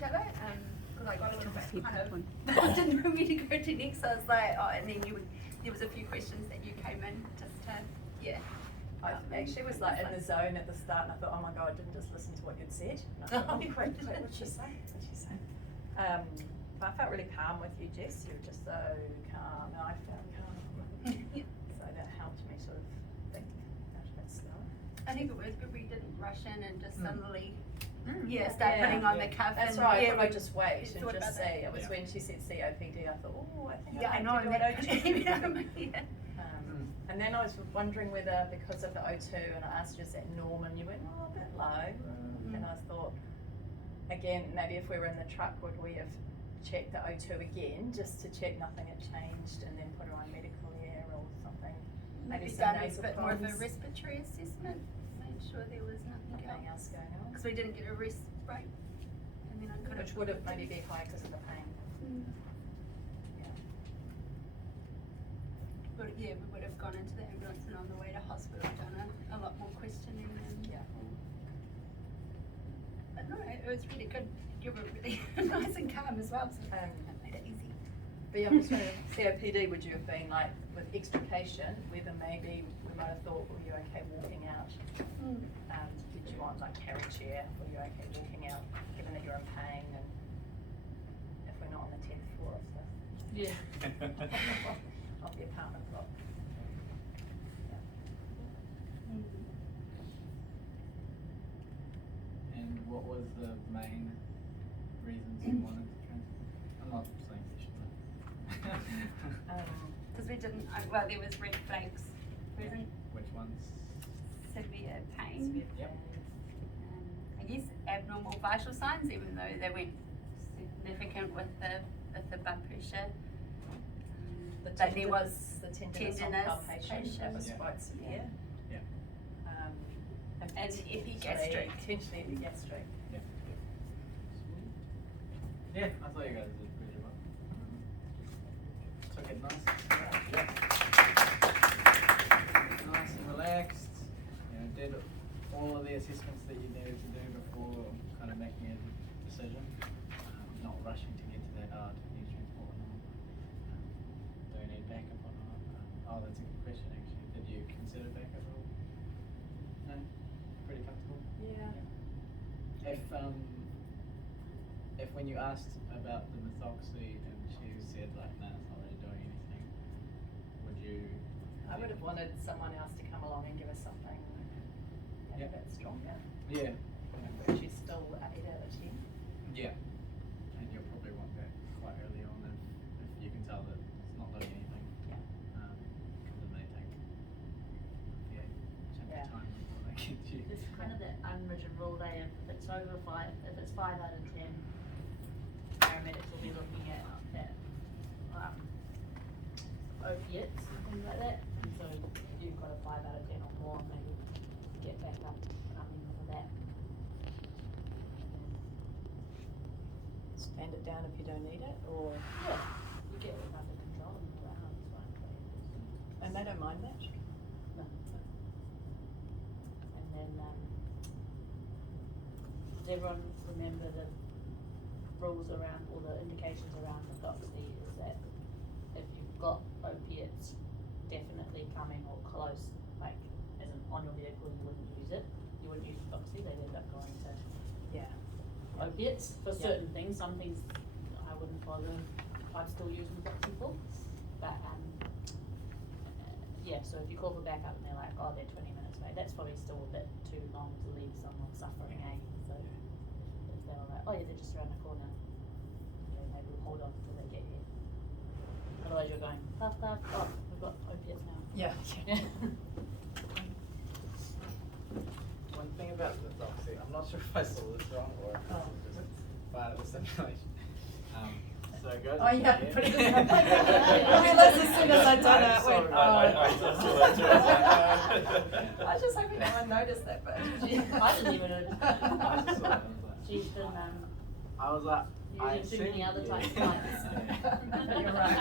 each other. Because I got a little bit kind of, I didn't know where to go to next. So I was like, oh, and then there was a few questions that you came in just to, I actually was like in the zone at the start, and I thought, oh my god, I didn't just listen to what you'd said. And I thought, oh, wait, what'd she say? What'd she say? But I felt really calm with you, Jess. You were just so calm, and I felt calm. So that helped me sort of think out of that slow. I think it was good we didn't rush in and just suddenly, Yeah. start putting on the cuff. That's and, right. I yeah, thought I'd just wait and thought just about see. that. It was when she said COPD, I thought, oh, I think Yeah, I I know. might have to do And an O2. that, And then I was wondering whether, because of the O2, and I asked you, is that normal? And you went, oh, a bit low. And I thought, again, maybe if we were in the truck, would we have checked the O2 again, just to check nothing had changed, and then put her on medical air or something? maybe some done a nasal bit more of a polyps. respiratory assessment. Made sure there was nothing else going on. Because we didn't get a rest break. And then I could have. Which would have maybe been high because of the pain. Yeah. But we would have gone into the ambulance and on the way to hospital done a lot more questioning and. But no, it was really good. You were really nice and calm as well, so that made it easy. But yeah, I'm just wondering, COPD, would you have been like, with extrication, whether maybe we might have thought, were you okay walking out? Did you want like carry chair? Were you okay walking out, given that you're in pain, and if we're not on the 10th floor of the of the apartment block? And what was the main reasons you wanted to transport? I'm not saying you should. Because we didn't, well, there was red flags present, Which ones? severe pain. Yep. I guess abnormal vital signs, even though they weren't significant with the blood pressure. The But there was the tenderness on palpation, that was quite severe. And epigastric. Potentially epigastric. Yeah, I thought you guys did pretty well. Took it nice. Nice and relaxed. You know, did all of the assessments that you needed to do before kind of making a decision. Not rushing to get to that, do you need transport or not? Do you need backup or not? Oh, that's a good question actually. Did you consider backup at all? No? Pretty comfortable? Yeah. If when you asked about the methoxy and she said like, nah, it's not really doing anything, would you? I would have wanted someone else to come along and give us something a bit stronger. Yeah. But she's still 8 out of 10. Yeah. And you'll probably want that quite early on if you can tell that it's not doing anything. Yeah. Because it may take chunk of time before they get you. There's kind of that unwritten rule there, if it's over 5, if it's 5 out of 10, paramedics will be looking at opiates and things like that. And so if you've got a 5 out of 10 or more, maybe get back up for that. Stand it down if you don't need it, or Yeah, you get it under control and you're like, oh, it's fine. and they don't mind that. No. And then, does everyone remember the rules around, or the indications around methoxy is that if you've got opiates definitely coming or close, like as in on your vehicle, you wouldn't use it. You wouldn't use methoxy, they'd end up going to opiates for certain things. Some things I wouldn't bother, I'd still use methoxy for. But so if you call for backup and they're like, oh, they're 20 minutes away, that's probably still a bit too long to leave someone suffering, So if they were like, oh yeah, they're just around the corner, maybe we'll hold on until they get here. Otherwise you're going, puff, puff, oh, we've got opiates now. Yeah. One thing about methoxy, I'm not sure if I saw this wrong or if this is just part of the simulation. So it goes. Oh yeah, here. pretty good. I realised as soon as I'd done it, I went, I saw that too. I was just hoping no one noticed that, but I didn't even notice. I just saw it, I was like- She's been I was like, I using too many assumed- other types of yeah. lights. You're right.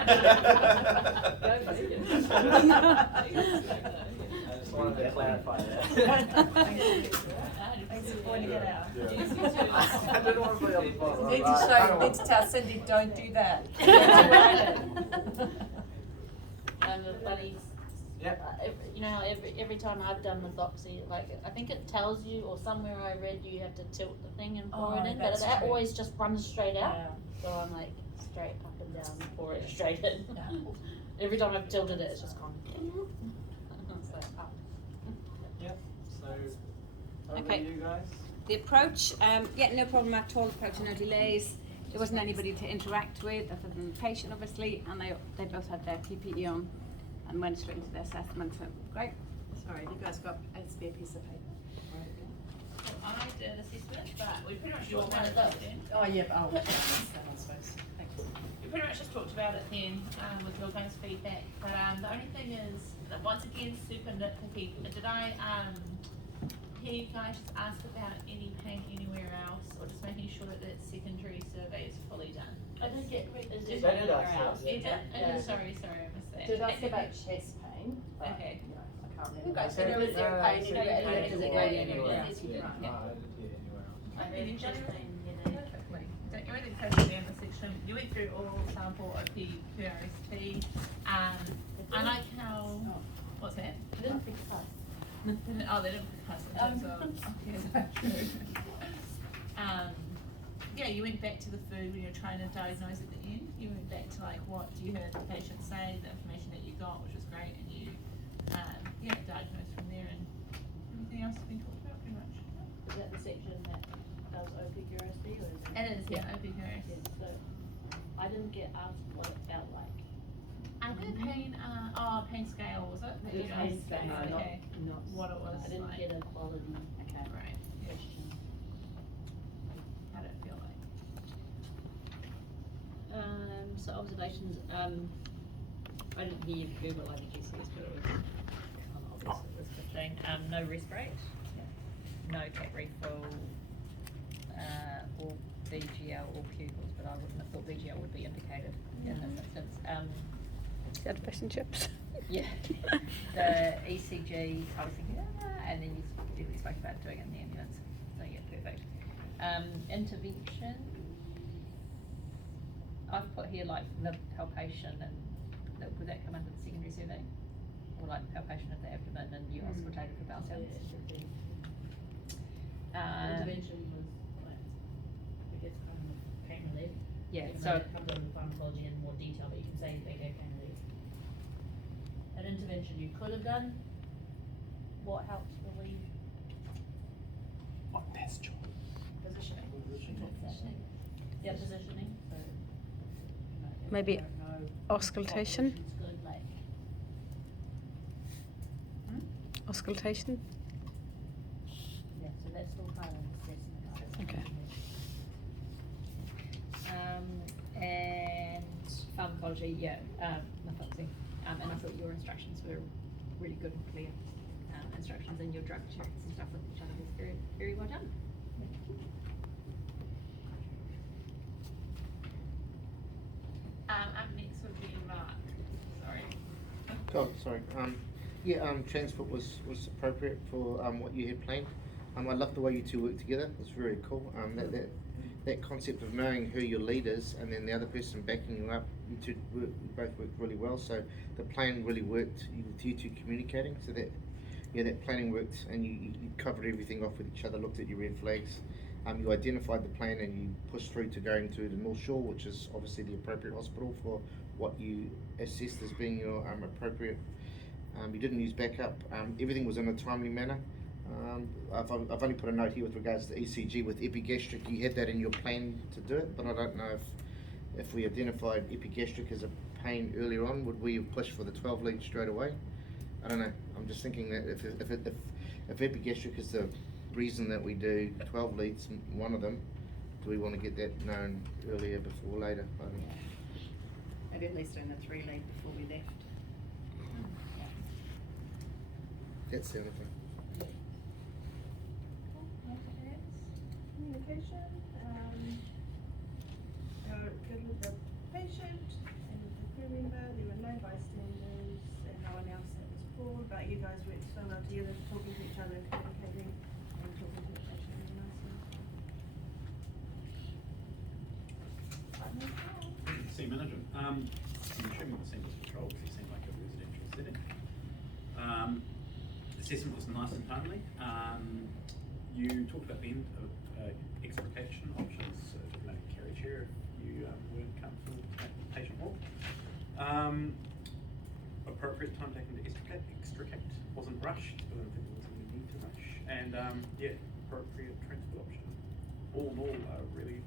Go vegan. I just wanted to clarify that. Thank you. He's pointing it out. I didn't want to be on the spot. Need right? I don't need to tell Cindy, don't do that. The buddies. Yeah. You know how every time I've done with Doxy, like I think it tells you, or somewhere I read you have to tilt the thing and pour it in, but that's that true. always just runs straight out. Yeah. So I'm like straight up and down, pour it straight in. Every time I've tilted it, it's just gone. It's like, oh. Yeah, so over Okay. to you guys. The approach, yeah, no problem at all. Approach, no delays. There wasn't anybody to interact with other than the patient, obviously, and they both had their PPE on and went straight into their assessment. So great. Sorry, you guys got a spare piece of paper? I did assessment, but we pretty much You talked want about one of it then. Oh, yeah, but I'll, that one, suppose. Thank you. We pretty much just talked about it then, with your guys' feedback, but, the only thing is, that once again, super nitpicky, did I, hear you guys just ask about any pain anywhere else, or just making sure that that secondary survey is fully done? I did get is They it did anywhere ask else? that, You did? Yeah. Sorry, I missed that. Did ask about chest pain, but, Okay. you know, I can't remember. You guys said there was No, pain I in said your pain leg. Is it anywhere going anywhere? else. Yes, you Yeah, did. no, I didn't hear anywhere else. I And read then chest Johnny- pain, headache. Perfectly. Don't you really perfectly in the section, you went through all sample OP, QRST, I like how, what's that? I didn't think so. Oh, they didn't pass in terms of, okay, that's true. Yeah, you went back to the food when you were trying to diagnose at the end, you went back to like what you heard the patient say, the information that you got, which was great, and you, yeah, diagnosed from there, and everything else has been talked about pretty much. Is that the section that does OPQRSD or is it? It is, yeah, OP QRST. So I didn't get asked what it felt like. I think pain, pain scale, was it? That you Pain asked? scale, Okay, not what it was I didn't like. get a quality Right, question. how did it feel like? So observations, I didn't hear verbal IBGCS, but it was obvious it was 15. No respirate, no tap refill, or BGL or pupils, but I wouldn't have thought BGL would be indicated in this instance. Had fish and chips. Yeah, the ECG, I was thinking, and then you definitely spoke about doing it in the ambulance, so yeah, perfect. Intervention, I've put here like the palpation, and would that come under the secondary survey? Or like palpation of the abdomen and you auscultated for bowel So sounds? it should be. Um, Intervention was like, I guess kind of pain relief. Yeah, Even so- though it comes under pharmacology in more detail, but you can say they go pain relief. An intervention you could have done, what helps relieve? Positioning. Yeah, positioning, so. you know, if Maybe you don't know auscultation? what position's good, like, Auscultation. yeah, so that's still kind of assessment. Okay. And pharmacology, yeah, methoxy. And I thought your instructions were really good and clear. Instructions and your drug checks and stuff with each other was very, very well done. Up next would be Mark, sorry. Oh, sorry. Transport was appropriate for what you had planned. I love the way you two work together. It's very cool. That concept of knowing who your lead is and then the other person backing you up, you two both worked really well. So the plan really worked with you two communicating. So that planning worked, and you covered everything off with each other. Looked at your red flags. You identified the plan and you pushed through to going to the North Shore, which is obviously the appropriate hospital for what you assessed as being your appropriate. You didn't use backup. Everything was in a timely manner. I've only put a note here with regards to ECG with epigastric. You had that in your plan to do it, but I don't know if we identified epigastric as a pain earlier on, would we have pushed for the 12 lead straight away? I don't know. I'm just thinking that if epigastric is the reason that we do 12 leads, one of them, do we want to get that known earlier before later? I don't know. Maybe at least doing the 3 lead before we left. That's the other thing. Communication, you're good with the patient and with the crew member, there were no bystanders, and no one else that was called, but you guys worked so well together, talking to each other, communicating, and talking to the patient. scene management. I'm assuming the scene was controlled because it seemed like a residential setting. Assessment was nice and timely. You talked about the end of extrication options, so maybe carry chair if you weren't comfortable with the patient walk. Appropriate time taken to extricate, wasn't rushed, I don't think there was any need to rush. And yeah, appropriate transport option. All in all, really